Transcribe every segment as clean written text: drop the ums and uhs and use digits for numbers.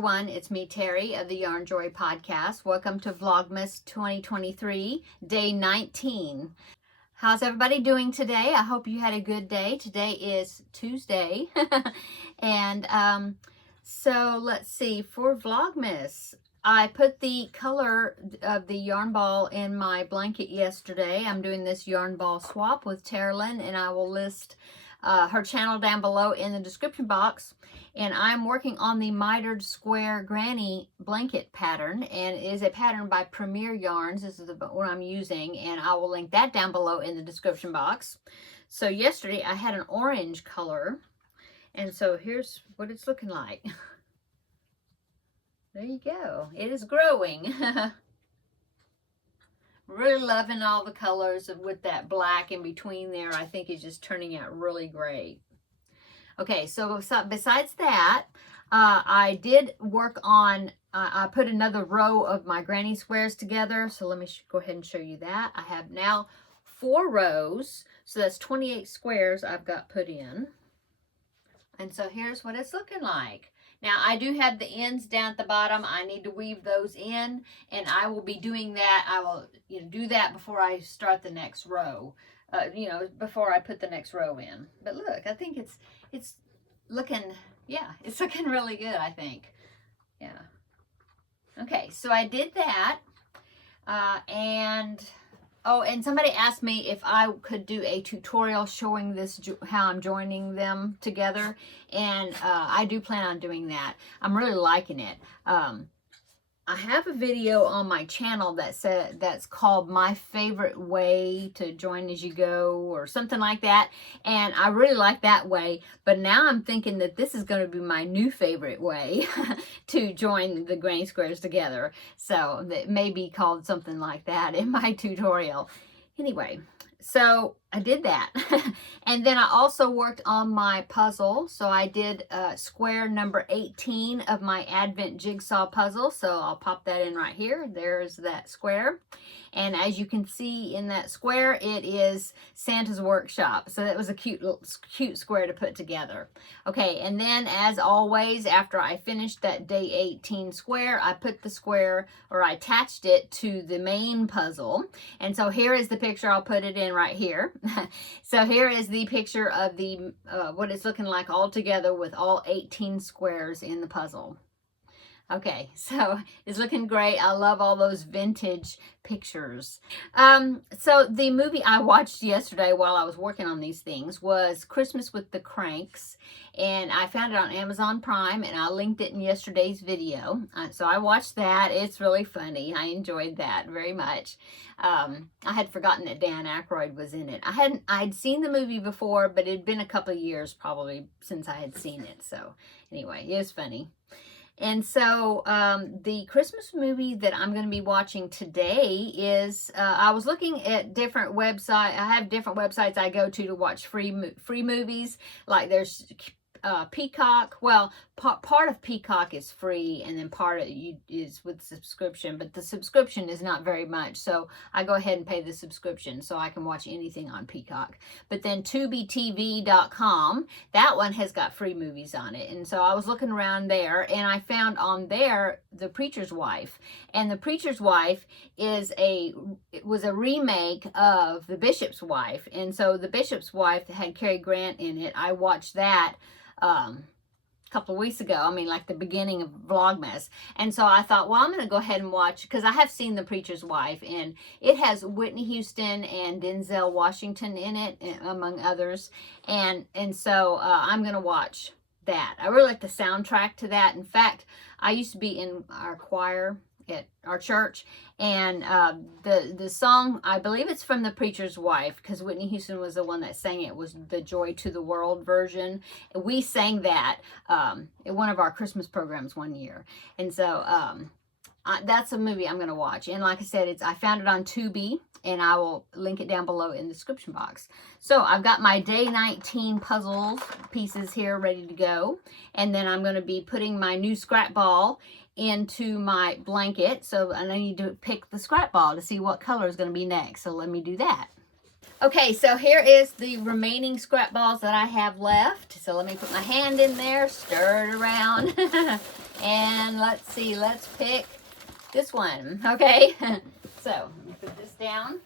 everyone, it's me Terry of the Yarn Joy podcast. Welcome to Vlogmas 2023, day 19. How's everybody doing today? I hope you had a good day. Today is Tuesday. And so let's see, for Vlogmas, I put the color of the yarn ball in my blanket yesterday. I'm doing this yarn ball swap with Taralynn, and I will list her channel down below in the description box. And I'm working on the mitered square granny blanket pattern, and it is a pattern by Premier Yarns. This is what I'm using, and I will link that down below in the description box. So yesterday I had an orange color, and so here's what it's looking like. There you go. It is growing. Really loving all the colors with that black in between there. I think it's just turning out really great. Okay, so besides that, I did work on, I put another row of my granny squares together. So let me go ahead and show you that. I have now 4 rows. So that's 28 squares I've got put in. And so here's what it's looking like. Now I do have the ends down at the bottom. I need to weave those in, and I will be doing that. I will do that before I start the next row. Before I put the next row in. But look, I think it's looking, yeah, it's looking really good, I think. Yeah. Okay, so I did that. And somebody asked me if I could do a tutorial showing this, how I'm joining them together. And I do plan on doing that. I'm really liking it. I have a video on my channel that's called My Favorite Way to Join As You Go or something like that. And I really like that way. But now I'm thinking that this is going to be my new favorite way to join the granny squares together. So that may be called something like that in my tutorial. Anyway, so I did that. And then I also worked on my puzzle. So I did square number 18 of my Advent jigsaw puzzle. So I'll pop that in right here. There's that square. And as you can see in that square, it is Santa's workshop. So that was a cute square to put together. Okay, and then as always, after I finished that day 18 square, I put the square, or I attached it to the main puzzle. And so here is the picture. I'll put it in right here. So here is the picture of the what it's looking like all together with all 18 squares in the puzzle. Okay, so it's looking great. I love all those vintage pictures. So the movie I watched yesterday while I was working on these things was Christmas with the Cranks, and I found it on Amazon Prime, and I linked it in yesterday's video. So I watched that. It's really funny. I enjoyed that very much. I had forgotten that Dan Aykroyd was in it. I'd seen the movie before, but it had been a couple of years probably since I had seen it. So anyway, it was funny. And so the Christmas movie that I'm going to be watching today is, I was looking at different websites. I have different websites I go to watch free movies. Like there's Peacock. Well, part of Peacock is free, and then part of it is with subscription, but the subscription is not very much, so I go ahead and pay the subscription so I can watch anything on Peacock. But then TubiTV.com, that one has got free movies on it, and so I was looking around there, and I found on there The Preacher's Wife, and The Preacher's Wife was a remake of The Bishop's Wife, and so The Bishop's Wife had Cary Grant in it. I watched that a couple of weeks ago, like the beginning of Vlogmas. And so I thought, well, I'm going to go ahead and watch, because I have seen The Preacher's Wife, and it has Whitney Houston and Denzel Washington in it, among others. And so I'm going to watch that. I really like the soundtrack to that. In fact, I used to be in our choir at our church, and the song, I believe it's from The Preacher's Wife, because Whitney Houston was the one that sang it, was the Joy to the World version. We sang that at one of our Christmas programs one year, and so that's a movie I'm going to watch. And like I said, I found it on Tubi, and I will link it down below in the description box. So I've got my day 19 puzzle pieces here ready to go, and then I'm going to be putting my new scrap ball into my blanket. So I need to pick the scrap ball to see what color is going to be next. So let me do that. Okay, so here is the remaining scrap balls that I have left. So let me put my hand in there, stir it around. And let's see, let's pick this one, okay? So, let me put this down.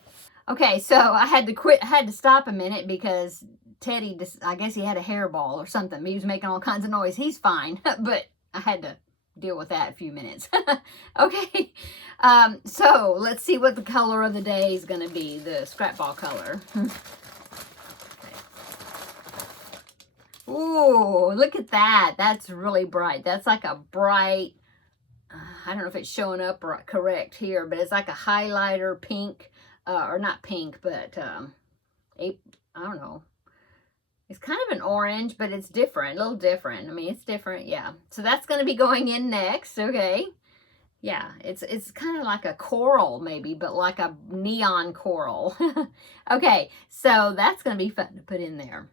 Okay, so I had to stop a minute because Teddy, I guess he had a hairball or something. He was making all kinds of noise. He's fine, but I had to deal with that a few minutes. Okay, so let's see what the color of the day is going to be, the scrap ball color. Ooh, look at that. That's really bright. That's like a bright, I don't know if it's showing up correct here, but it's like a highlighter pink, or not pink, but I don't know. It's kind of an orange, but it's different, a little different. I mean, it's different, yeah. So that's going to be going in next, okay? Yeah, it's kind of like a coral maybe, but like a neon coral. Okay, so that's going to be fun to put in there.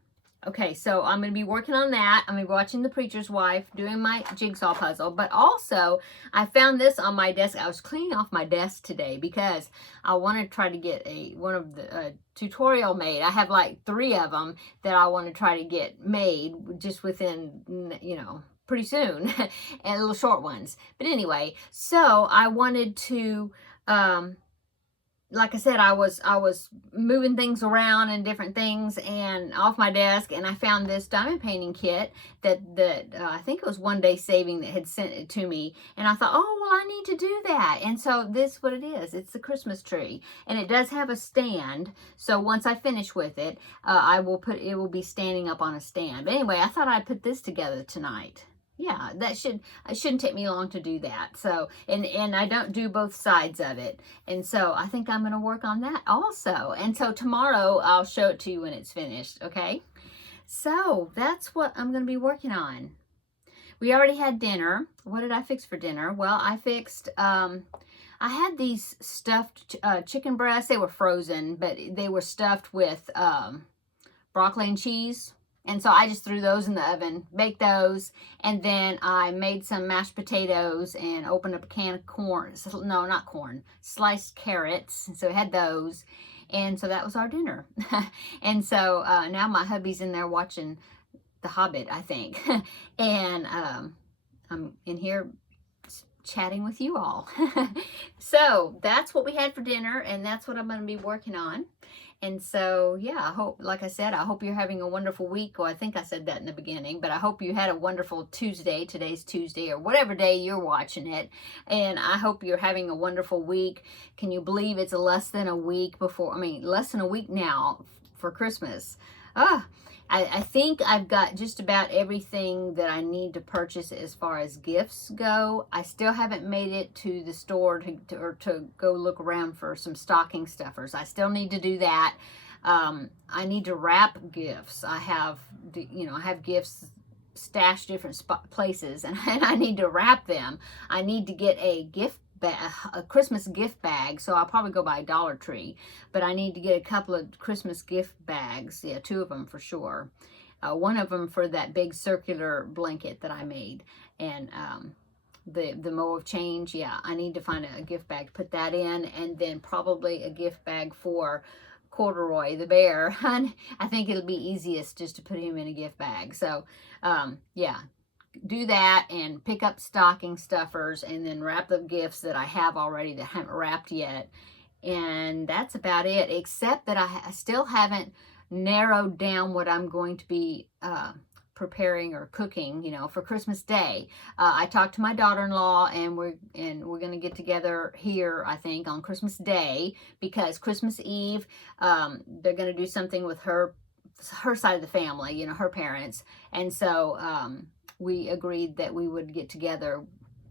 Okay, so I'm going to be working on that. I'm going to be watching The Preacher's Wife, doing my jigsaw puzzle. But also, I found this on my desk. I was cleaning off my desk today because I want to try to get one of the tutorial made. I have like 3 of them that I want to try to get made just within, you know, pretty soon. And little short ones. But anyway, so I wanted to... like I said, I was moving things around and different things and off my desk, and I found this diamond painting kit that I think it was One Day Saving that had sent it to me, and I thought, oh, well, I need to do that. And so this is what it is. It's the Christmas tree, and it does have a stand. So once I finish with it, it will be standing up on a stand. But anyway, I thought I'd put this together tonight. Yeah, it shouldn't take me long to do that. So, and I don't do both sides of it. And so I think I'm going to work on that also. And so tomorrow I'll show it to you when it's finished, okay? So that's what I'm going to be working on. We already had dinner. What did I fix for dinner? Well, I fixed, I had these stuffed chicken breasts. They were frozen, but they were stuffed with broccoli and cheese. And so I just threw those in the oven, baked those, and then I made some mashed potatoes and opened up a can of corn. No, not corn, sliced carrots. So I had those. And so that was our dinner. And so now my hubby's in there watching The Hobbit, I think. And I'm in here chatting with you all. So that's what we had for dinner, and that's what I'm going to be working on. And so, yeah, I hope, like I said, I hope you're having a wonderful week. Well, I think I said that in the beginning, but I hope you had a wonderful Tuesday. Today's Tuesday, or whatever day you're watching it. And I hope you're having a wonderful week. Can you believe it's less than a week less than a week now for Christmas? I think I've got just about everything that I need to purchase as far as gifts go. I still haven't made it to the store to go look around for some stocking stuffers. I still need to do that. I need to wrap gifts. I have gifts stashed different places, and I need to wrap them. I need to get a Christmas gift bag, so I'll probably go by Dollar Tree, but I need to get a couple of Christmas gift bags. Yeah, 2 of them for sure. One of them for that big circular blanket that I made, and the Mo of Change. Yeah, I need to find a gift bag to put that in, and then probably a gift bag for Corduroy the bear. I think it'll be easiest just to put him in a gift bag. So yeah, do that and pick up stocking stuffers and then wrap the gifts that I have already that I haven't wrapped yet. And that's about it, except that I still haven't narrowed down what I'm going to be preparing or cooking, for Christmas Day. I talked to my daughter-in-law, and we're going to get together here, I think, on Christmas Day, because Christmas Eve, they're going to do something with her side of the family, her parents. And so we agreed that we would get together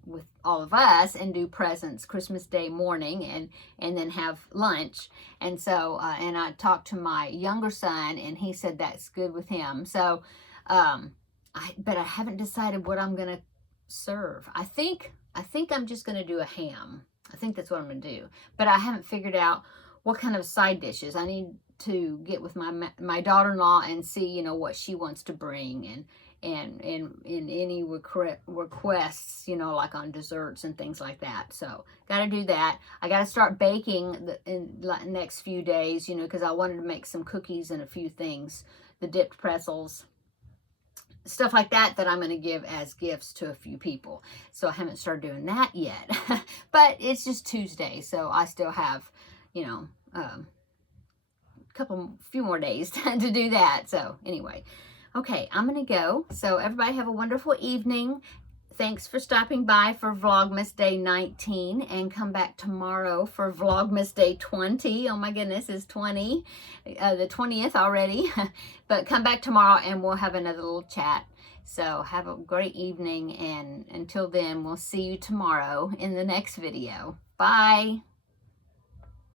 with all of us and do presents Christmas Day morning and then have lunch. And so and I talked to my younger son, and he said that's good with him. So but I haven't decided what I'm gonna serve. I think I'm just gonna do a ham. I think that's what I'm gonna do, but I haven't figured out what kind of side dishes. I need to get with my daughter-in-law and see what she wants to bring, and any requests, like on desserts and things like that. So got to do that. I got to start baking in the next few days, because I wanted to make some cookies and a few things, the dipped pretzels. stuff like that I'm going to give as gifts to a few people. So I haven't started doing that yet. But it's just Tuesday, so I still have, you know, few more days to do that. So anyway, okay, I'm going to go. So everybody have a wonderful evening. Thanks for stopping by for Vlogmas Day 19, and come back tomorrow for Vlogmas Day 20. Oh my goodness, it's 20, the 20th already. But come back tomorrow and we'll have another little chat. So have a great evening, and until then, we'll see you tomorrow in the next video. Bye.